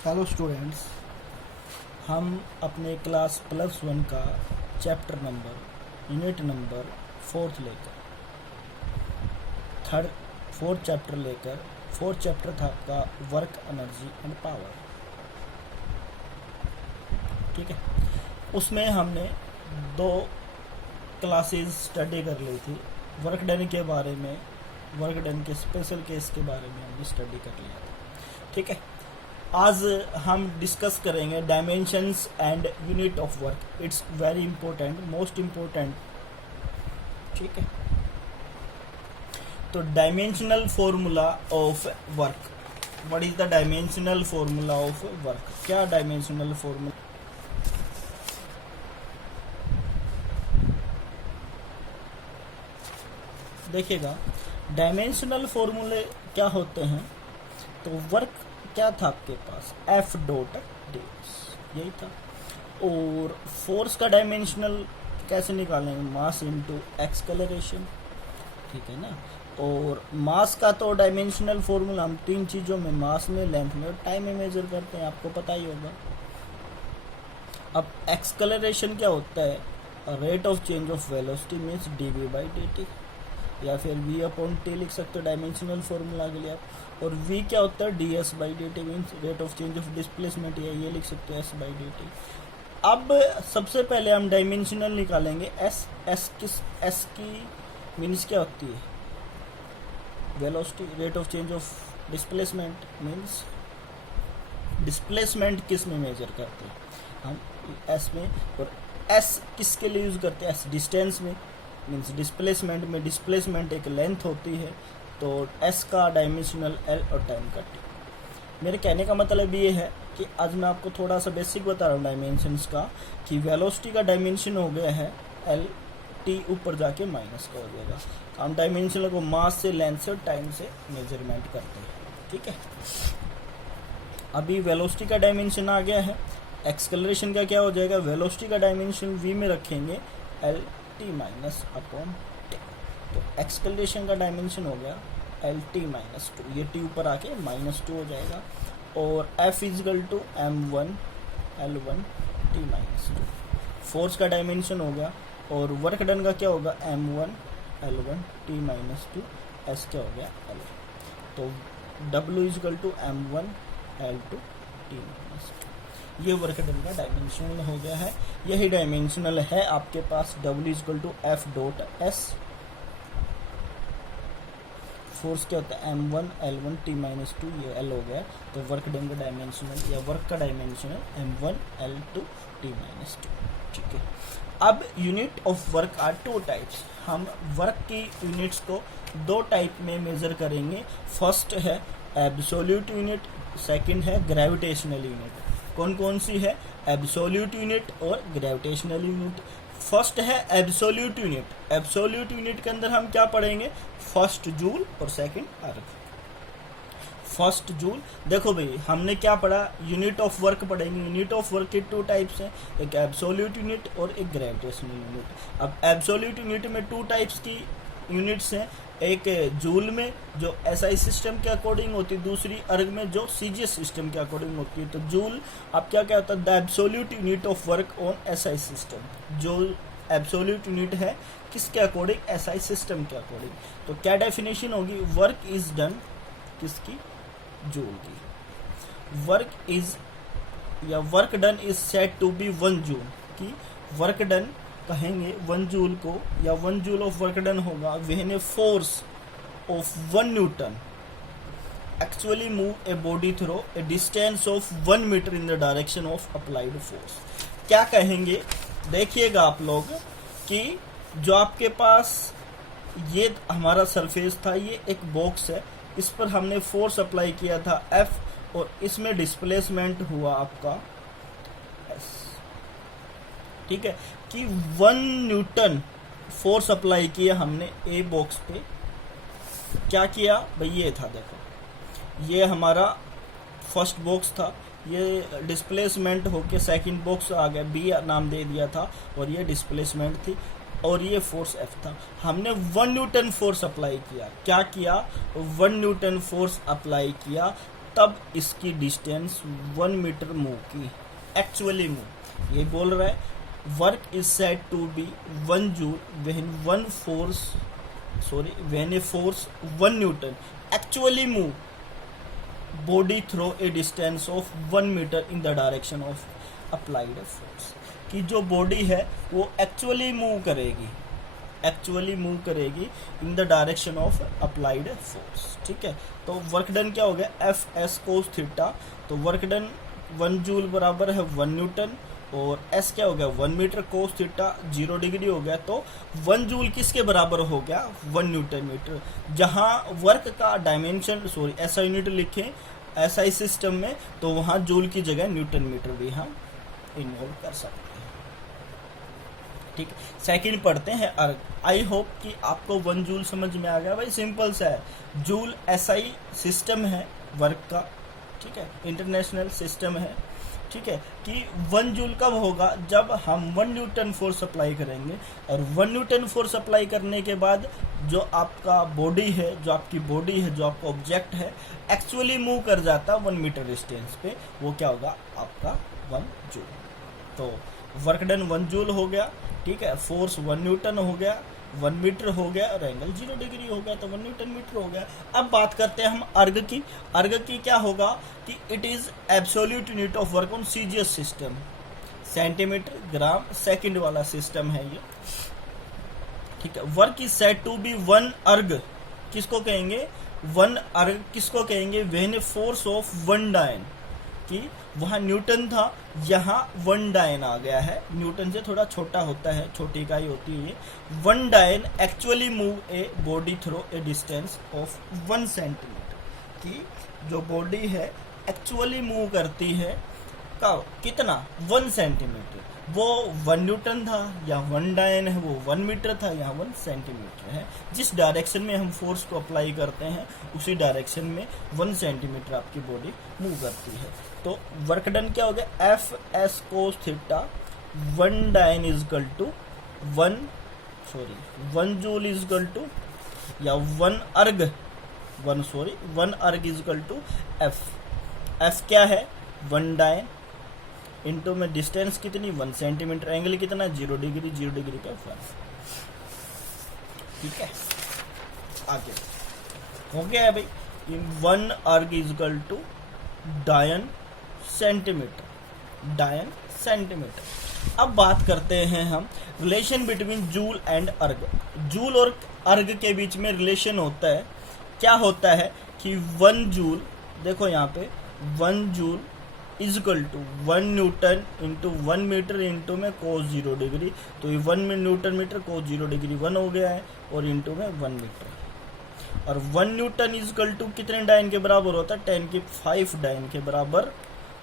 Hello students, हम अपने class +1 का chapter number unit number fourth chapter था आपका वर्क एनर्जी एंड पावर। ठीक है, उसमें हमने 2 क्लासेस स्टडी कर ली थी। वर्क डन के बारे में, वर्क डन के स्पेशल केस के बारे में हमने स्टडी कर लिया था। ठीक है, आज हम डिस्कस करेंगे dimensions and unit of work. It's very important, most important. ठीक है, तो dimensional formula of work. What is the dimensional formula of work? क्या डायमेंशनल फॉर्मूला? देखिएगा, डायमेंशनल फॉर्मूले क्या होते हैं। तो वर्क क्या था आपके पास, F डॉट ds, यही था। और फोर्स का डायमेंशनल कैसे निकालेंगे, मास इनटू एक्सलेरेशन। ठीक है ना। और मास का तो डायमेंशनल फॉर्मूला हम 3 चीज़ों में, मास में, लेंथ में और टाइम में मेजर करते हैं, आपको पता ही होगा। अब एक्सलेरेशन क्या होता है, rate of change of velocity means dv/dt, या फिर v/t लिख सकते हो डायमेंशनल फॉर्मूला के लिए आप। और v क्या होता है, ds/dt means rate of change of displacement, या ये लिख सकते हो s/dt। अब सबसे पहले हम डायमेंशनल निकालेंगे। s की मीन्स क्या होती है, velocity. Rate of change of displacement means displacement किस में मेजर करते हैं हम, s में। और s किसके लिए यूज करते हैं, s डिस्टेंस में, मीन्स डिस्प्लेसमेंट में। डिस्प्लेसमेंट एक लेंथ होती है, तो s का डायमेंशनल l और टाइम का t। मेरे कहने का मतलब ये है कि आज मैं आपको थोड़ा सा बेसिक बता रहा हूँ डायमेंशंस का, कि वेलोसिटी का डायमेंशन हो गया है l, t ऊपर जाके माइनस का हो जाएगा। हम डायमेंशनल को मास से, लेंथ से और टाइम से मेजरमेंट करते हैं। ठीक है, अभी वेलोसिटी का डायमेंशन आ गया है। एक्सलेरेशन का क्या हो जाएगा, वेलोसिटी का डायमेंशन v में रखेंगे l t minus upon t। तो एक्सलेरेशन का डायमेंशन हो गया l t माइनस 2, ये t ऊपर आके -2 हो जाएगा। और F equal to m1 l1 t minus 2। Force का डायमेंशन हो गया। और वर्क डन का क्या होगा, m1 l1 t minus 2, s क्या हो गया l। तो W equal to m1 l2 t minus 2, ये वर्क डन का डायमेंशनल हो गया है। यही डायमेंशनल है आपके पास W equal to F dot S। Force क्या होता है, m1 l1 t माइनस 2, ये l हो गया। तो वर्क डन का डायमेंशनल या वर्क का dimensional m1 l2 t minus 2। ठीक है, अब unit of work are 2 types. हम वर्क की यूनिट्स को 2 टाइप में मेजर करेंगे। फर्स्ट है एब्सोल्यूट यूनिट, सेकंड है ग्रेविटेशनल यूनिट। कौन कौन सी है, एब्सोल्यूट यूनिट और ग्रेविटेशनल यूनिट। फर्स्ट है एब्सोल्यूट यूनिट। एब्सोल्यूट यूनिट के अंदर हम क्या पढ़ेंगे, फर्स्ट जूल और सेकंड अर्ग। फर्स्ट जूल, देखो भाई हमने क्या पढ़ा, यूनिट ऑफ वर्क पढ़ेंगे। यूनिट ऑफ वर्क के 2 टाइप्स हैं, एक एब्सोल्यूट यूनिट और एक ग्रेविटेशनल यूनिट। अब एब्सोल्यूट यूनिट में 2 टाइप्स की यूनिट्स हैं, एक जूल में जो एसआई सिस्टम के अकॉर्डिंग होती है, दूसरी अर्ग में जो सीजीएस सिस्टम के अकॉर्डिंग होती है। तो जूल आप क्या होता है, the absolute unit of work on SI system. जो एब्सोल्यूट यूनिट है किसके अकॉर्डिंग, एसआई सिस्टम के अकॉर्डिंग। तो क्या डेफिनेशन होगी, वर्क इज डन किसकी, जूल की। वर्क इज या work done is said to be 1 joule की। वर्क डन कहेंगे 1 जूल को, या 1 जूल ऑफ वर्क डन होगा when a force of 1 newton actually move a body through a distance of 1 metre in the direction of applied force. क्या कहेंगे, देखिएगा आप लोग कि जो आपके पास ये हमारा सरफेस था, ये एक बॉक्स है, इस पर हमने फोर्स अप्लाई किया था F, और इसमें डिस्प्लेसमेंट हुआ आपका S। ठीक है, कि 1 न्यूटन फोर्स अप्लाई किया हमने ए बॉक्स पे। क्या किया भाई, ये था, देखो ये हमारा फर्स्ट बॉक्स था, ये डिस्प्लेसमेंट होके सेकंड बॉक्स आ गया, बी नाम दे दिया था, और ये डिस्प्लेसमेंट थी, और ये फोर्स F था। हमने 1 न्यूटन फोर्स अप्लाई किया। क्या किया, 1 न्यूटन फोर्स अप्लाई किया तब इसकी डिस्टेंस 1 मीटर मूव की, एक्चुअली मूव। ये बोल रहा है work is said to be 1 joule when a force 1 newton actually move body through a distance of 1 metre in the direction of applied force. कि जो बॉडी है वो एक्चुअली मूव करेगी in the direction of applied force. ठीक है, तो work done क्या हो गया, एफ एस कोस थीटा। तो वर्क डन 1 जूल बराबर है 1 न्यूटन, और एस क्या हो गया 1 मीटर, कोस थीटा 0 डिग्री हो गया। तो 1 जूल किसके बराबर हो गया, 1 न्यूटन मीटर। जहां वर्क का डायमेंशन ऐसा यूनिट लिखें एसआई सिस्टम में, तो वहां जूल की जगह न्यूटन मीटर भी हम इन्वॉल्व कर सकते हैं। ठीक, सेकंड पढ़ते हैं अर्ग। आई होप कि आपको 1 जूल समझ में आ गया। भाई सिंपल सा है, जूल एसआई सिस्टम है वर्क का। ठीक है, इंटरनेशनल सिस्टम है। ठीक है, कि 1 जूल कब होगा, जब हम 1 न्यूटन फोर्स अप्लाई करेंगे, और 1 न्यूटन फोर्स अप्लाई करने के बाद जो आपका बॉडी है, जो आपका ऑब्जेक्ट है, एक्चुअली मूव कर जाता 1 मीटर डिस्टेंस पे, वो क्या होगा आपका 1 जूल। तो वर्क डन 1 जूल हो गया। ठीक है, फोर्स 1 न्यूटन हो गया, 1 मीटर हो गया, और एंगल 0 डिग्री हो गया, तो 1 न्यूटन मीटर हो गया। अब बात करते हैं हम अर्ग की। अर्ग की क्या होगा कि it is absolute unit of work on CGS system, centimetre gram second वाला सिस्टम है ये। ठीक है, work is said to be 1 erg. किसको कहेंगे 1 अर्ग, किसको कहेंगे व्हेन ए फोर्स ऑफ 1 डायन, कि वहां न्यूटन था, यहाँ 1 डायन आ गया है। न्यूटन से थोड़ा छोटा होता है, छोटी इकाई होती है ये। 1 डायन actually move a body through a distance of 1 centimetre. कि जो बॉडी है एक्चुअली मूव करती है कितना 1 सेंटीमीटर। वो 1 न्यूटन था या 1 डायन है, वो 1 मीटर था, यहाँ 1 सेंटीमीटर है। जिस डायरेक्शन में हम फोर्स को अप्लाई करते हैं उसी डायरेक्शन में 1 सेंटीमीटर आपकी बॉडी मूव करती है। तो वर्क डन क्या हो गया, F S cos theta 1 dyne is equal to 1 joule is equal to, या 1 अर्ग इज इक्वल टू एफ क्या है 1 डायन इंटू में डिस्टेंस कितनी 1 सेंटीमीटर, एंगल कितना 0 डिग्री का 1। ठीक है, आगे हो गया है भाई। 1 अर्ग इज इक्वल टू डायन सेंटीमीटर। अब बात करते हैं हम रिलेशन बिटवीन जूल एंड अर्ग। जूल और अर्ग के बीच में रिलेशन होता है, क्या होता है कि 1 जूल, देखो यहाँ पे 1 joule is equal to 1 newton into 1 metre into में कोस 0 डिग्री। तो ये 1 न्यूटन मीटर कोस 0 डिग्री 1 हो गया है, और इंटू में 1 मीटर। और 1 न्यूटन इज इक्वल टू कितने डायन के बराबर होता है 10 की 5 डायन के बराबर,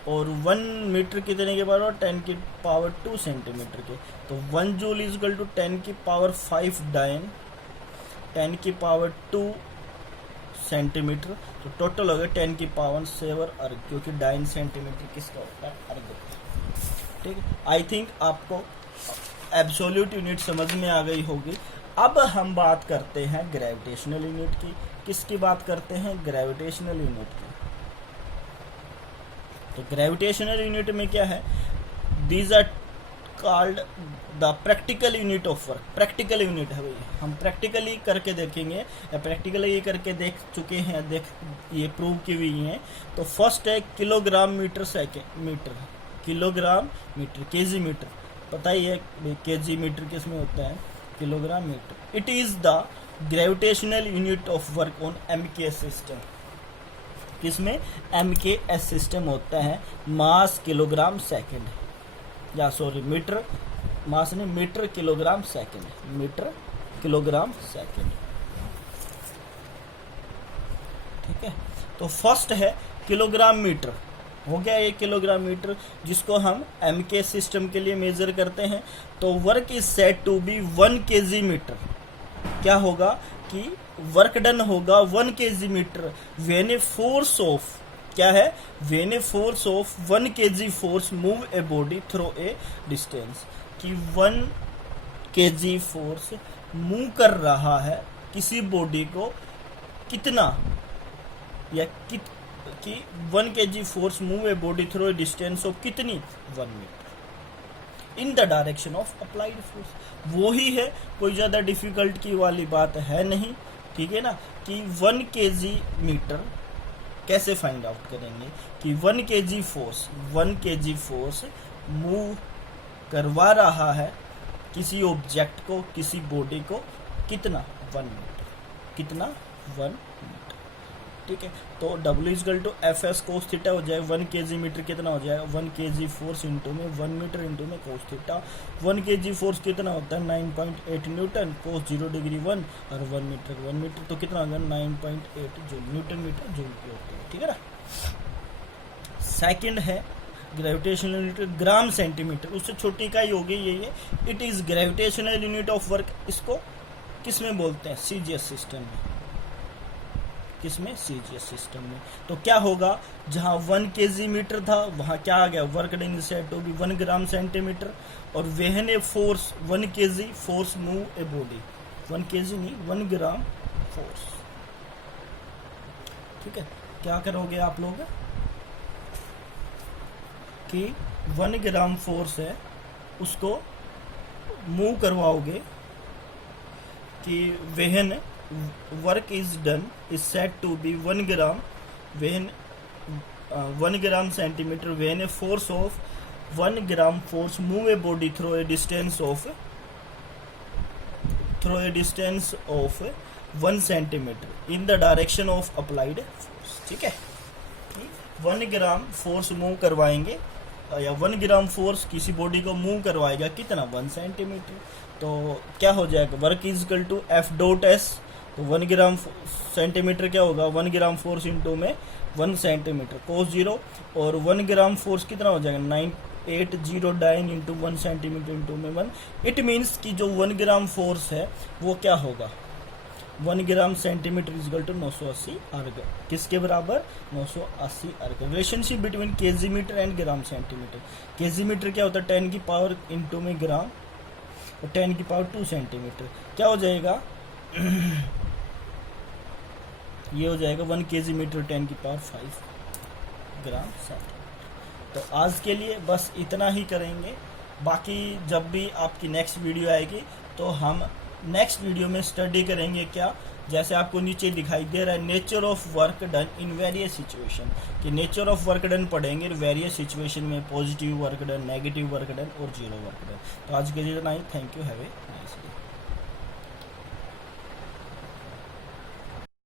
और 1 मीटर कितने के बराबर 10 की पावर 2 सेंटीमीटर के। तो 1 जूल इज इक्वल टू 10 की पावर 5 डायन, 10 की पावर 2 सेंटीमीटर। तो टोटल हो गया 10 की पावर 7 अर्ग, क्योंकि डायन सेंटीमीटर किसका होता है अर्ग। ठीक है, आई थिंक आपको एब्सोल्यूट यूनिट समझ में आ गई होगी। अब हम बात करते हैं ग्रेविटेशनल यूनिट की। किसकी बात करते हैं, ग्रेविटेशनल यूनिट की। तो ग्रेविटेशनल यूनिट में क्या है, these are called the practical unit of work. Practical unit है भाई, हम प्रैक्टिकली करके देखेंगे, या प्रैक्टिकली ये करके देख चुके हैं, ये प्रूव की हुई है। तो फर्स्ट है kilogram metre second metre, kilogram metre, kg metre, पता ही है केजी मीटर किस में होता है, kilogram metre. It is the gravitational unit of work on MKS system. किसमें, एमकेएस सिस्टम होता है। मास किलोग्राम सेकेंड, या सॉरी मीटर, मास नहीं, metre kilogram second, metre kilogram second. ठीक है, तो फर्स्ट है किलोग्राम मीटर, हो गया ये किलोग्राम मीटर, जिसको हम एमके सिस्टम के लिए मेजर करते हैं। तो work is said to be 1 kg metre. क्या होगा कि वर्क डन होगा 1 kg metre when a force of, क्या है, when a force of 1 kg force move a body through a distance. कि 1 केजी फोर्स मूव कर रहा है किसी बॉडी को कितना, या कि 1 kg force move a body through a distance of कितनी 1 metre in the direction of applied force. वो ही है, कोई ज़्यादा डिफिकल्ट की वाली बात है नहीं, ठीक है ना। कि 1 kg मीटर कैसे फाइंड आउट करेंगे कि 1 kg फोर्स मूव करवा रहा है किसी ऑब्जेक्ट को, किसी बॉडी को, कितना 1 मीटर, कितना 1 मीटर, ठीक है। तो W equal to F S cos theta हो जाए 1 kg मीटर कितना हो जाएगा 1 kg फोर्स इंटू में 1 मीटर इंटू में कोस थीटा। 1 kg फोर्स कितना होता है 9.8 न्यूटन, कोस 0 डिग्री 1 और 1 मीटर तो कितना होगा 9.8 जूल, न्यूटन मीटर जूल की होती है, ठीक है ना। सेकंड है ग्रेविटेशनल यूनिट ग्राम सेंटीमीटर, उससे छोटी इकाई होगी यही है। It is gravitational unit of work. इसको किस में बोलते हैं सीजीएस सिस्टम में, किसमें सीजीएस सिस्टम में। तो क्या होगा जहां 1 kg मीटर था वहां क्या आ गया work done set to be 1 gram centimetre और when a force 1 kg force move a body 1 kg नहीं 1 ग्राम फोर्स, ठीक है। क्या करोगे आप लोग कि 1 ग्राम फोर्स है उसको मूव करवाओगे कि when work is done is said to be 1 gram when 1 gram centimetre when a force of 1 gram force move a body through a distance of 1 centimetre in the direction of applied force, ठीक है। 1 gram force move करवाएंगे या 1 gram force किसी body को move करवाएगा कितना 1 centimetre. तो क्या हो जाएगा work is equal to F dot S. तो 1 ग्राम सेंटीमीटर क्या होगा 1 ग्राम फोर्स इंटू में 1 सेंटीमीटर कोस 0 और 1 ग्राम फोर्स कितना हो जाएगा 980 इंटू 1 सेंटीमीटर इंटू में 1। इट मीन्स कि जो 1 ग्राम फोर्स है वो क्या होगा 1 ग्राम सेंटीमीटर इजकल टू 980 अर्ग, किसके बराबर 980 erg. Relationship between kg metre and gram centimetre. Kg metre क्या होता है 10 की पावर इंटू में ग्राम और 10 की पावर 2 सेंटीमीटर क्या हो जाएगा ये हो जाएगा 1 kg मीटर 10 की पावर 5 ग्राम सेंटीमीटर। तो आज के लिए बस इतना ही करेंगे, बाकी जब भी आपकी नेक्स्ट वीडियो आएगी तो हम नेक्स्ट वीडियो में स्टडी करेंगे क्या, जैसे आपको नीचे दिखाई दे रहा है nature of work done in various situation, कि नेचर ऑफ वर्क डन पढ़ेंगे वेरियस सिचुएशन में, positive work done, negative work done और जीरो वर्क डन। तो आज के लिए इतना ही। Thank you, have a nice day.